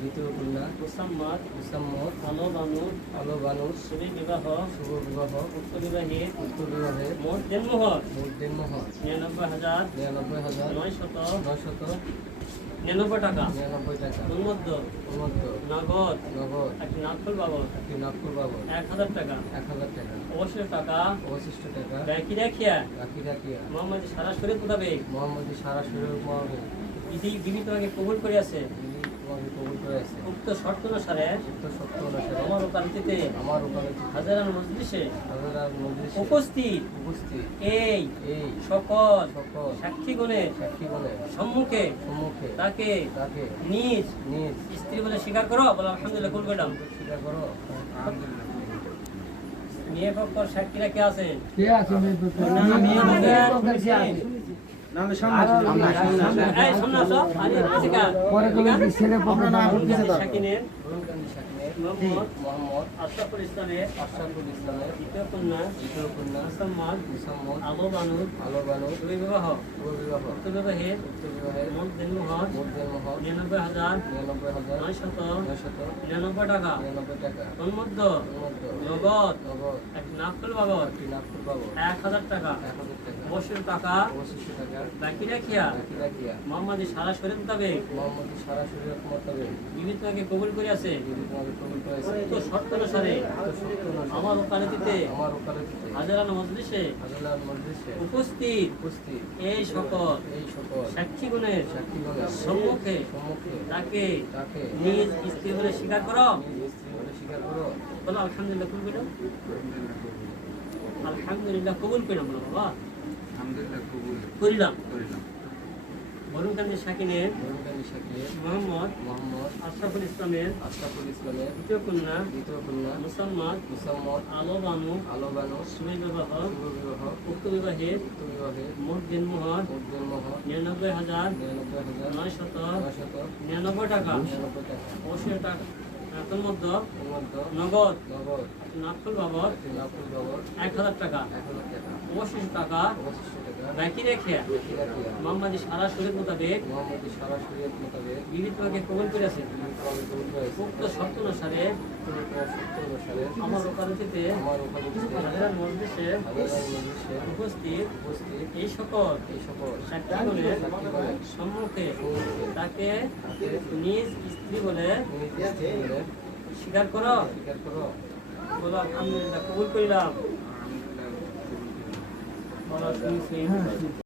দ্বিতীয় কন্যা মুসাম্মাদ আলো বানুর শুভ বিবাহ উক্ত বিবাহে মোট দিনমোহর 99,999 টাকা উন্মুক্ত নগদ একটি নাগফুল বাবদ 1,000 টাকা অবশিষ্ট টাকা বাকি রাখিয়া মোহাম্মদ সারা শরীর মোতাবেক বিধি তোমাকে কবুল করিয়াছে উক্ত শর্ত অনুসারে আমার ওকালতিতে হাজারান মজলিসে উপস্থিত এই সকল সাক্ষীগণের সম্মুখে তাকে নিজ স্ত্রী বলে স্বীকার করো বলে আলহামদুলিল্লাহ কবুল করলাম। মেয়ে পক্ষ সাক্ষীরা কে আছেন? মোহাম্মদ আশরাফুল ইসলামের দ্বিতীয় কন্যা মুসাম্মাদ আলো বানুর শুভ বিবাহ উক্ত বিবাহের মোট দিনমোহর 99,999 টাকা তন্মধ্য নগদ একটি নাগফুল বাবদ 1,000 টাকা অবশিষ্ট টাকা বাকি রাখিয়া মোহাম্মদ সারা শরীর মোতাবেক বিধি তোমাকে কবুল করিয়াছে উক্ত শর্ত অনুসারে আমার ওকালতিতে হাজারান মজলিসে উপস্থিত এই সকল সাক্ষীগণের সম্মুখে তাকে নিজ স্ত্রী বলে স্বীকার করো বলো আলহামদুলিল্লাহ কবুল করলাম। আলহামদুলিল্লাহ কবুল করলাম বলো বাবা করিলাম। বরুণকান্দি শাকিনের মোহাম্মদ আশরাফুল ইসলামের দ্বিতীয় কন্যা মুসাম্মাদ আলো বানু শুভ বিবাহ উক্ত বিবাহের মোট দিনমোহর 99,999 টাকা অবশ্যই টাকা তন্মধ্য নগদ নাগফুল বাবদ 1,000 টাকা অবশিষ্ট টাকা বাকি রেখে মোহাম্মদ সারা শরীর মোতাবেক বিধি তোমাকে কবুল করেছে উক্ত শর্ত অনুসারে আমার ওকালতিতে হাজারান মজলিসে উপস্থিত এই সকল সাক্ষীগণের সম্মুখে তাকে নিজ স্ত্রী বলে স্বীকার করো বলো আলহামদুলিল্লাহ কবুল করিলাম।